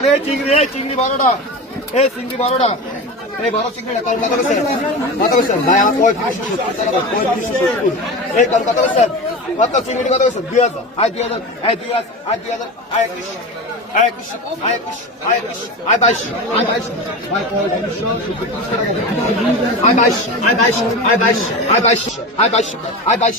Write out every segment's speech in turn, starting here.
এই চিংড়ি এই চিংড়ি বারোটা। এই চিংড়ি বারোটা। এই বারো চিংড়ি কম কথা বলছেন কথা বলছেন আমার পঁয়ত্রিশশো সত্তর পঁয়ত্রিশশো সত্তর এই কম কথা বলছেন কত চিংড়ি কথা বলছেন দুই হাজার। আয় দুই হাজার, আয় দুই হাজার, আয় দুই হাজার, আয় একুশ আয় একুশ আয় একুশ আয় বাইশ আয় বাইশ আয় পঁয়ত্রিশশো সত্তর আয় বাইশ আয় বাইশ আয় বাইশ আয় বাইশ আয় বাইশ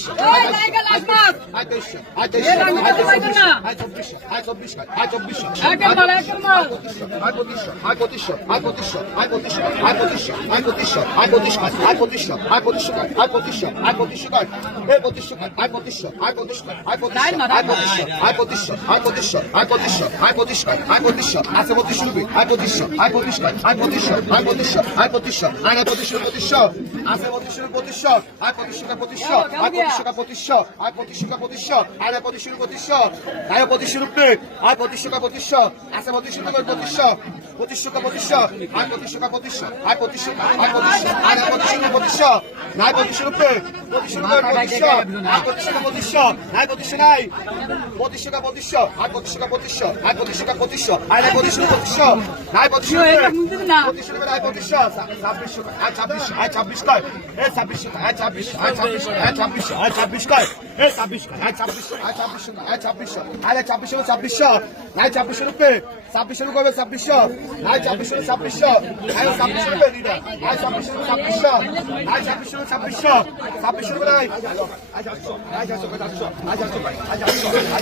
পঁচিশশো আছে পঁচিশশো পঁচিশশো আয় পঁচিশশো পঁচিশশো আয় পঁচিশশো পঁচিশশো আয় পঁচিশশো পঁচিশশো আয় পঁচিশশো পঁচিশশো আয় পঁচিশশো রুপে আয় পঁচিশশো পঁচিশশো আছে পঁচিশশো পঁচিশশো পঁচিশশো পঁচিশশো আয় পঁচিশশো পঁচিশশো আয় পঁচিশশো আয় পঁচিশশো আয় পঁচিশশো পঁচিশশো নাই পঁচিশশো রুপে পঁচিশশো পঁচিশশো আয় পঁচিশশো পঁচিশশো নাই পঁচিশশো নাই পঁচিশশো পঁচিশশো আয় পঁচিশশো পঁচিশশো আয় পঁচিশশো পঁচিশশো আয় পঁচিশশো পঁচিশশো নাই পঁচিশশো পঁচিশশো নাই পঁচিশশো ছাব্বিশশো আয় আয় ছাব্বিশ কয় এ ছাব্বিশ আয় ছাব্বিশ আয় ছাব্বিশ আয় ছাব্বিশ আয় ছাব্বিশ কয় এ ছাব্বিশ আয় ছাব্বিশ আয় ছাব্বিশ আয় ছাব্বিশ আয় ছাব্বিশ হলো ছাব্বিশশো নাই ছাব্বিশ রুপে ছাব্বিশ রুপে হবে ছাব্বিশশো নাই ছাব্বিশ হলো ছাব্বিশশো আয় ছাব্বিশ রুপে আয় ছাব্বিশ হলো ছাব্বিশশো আয় ছাব্বিশ হলো ছাব্বিশশো ছাব্বিশ রুপে নাই আয় আয় আয় আয়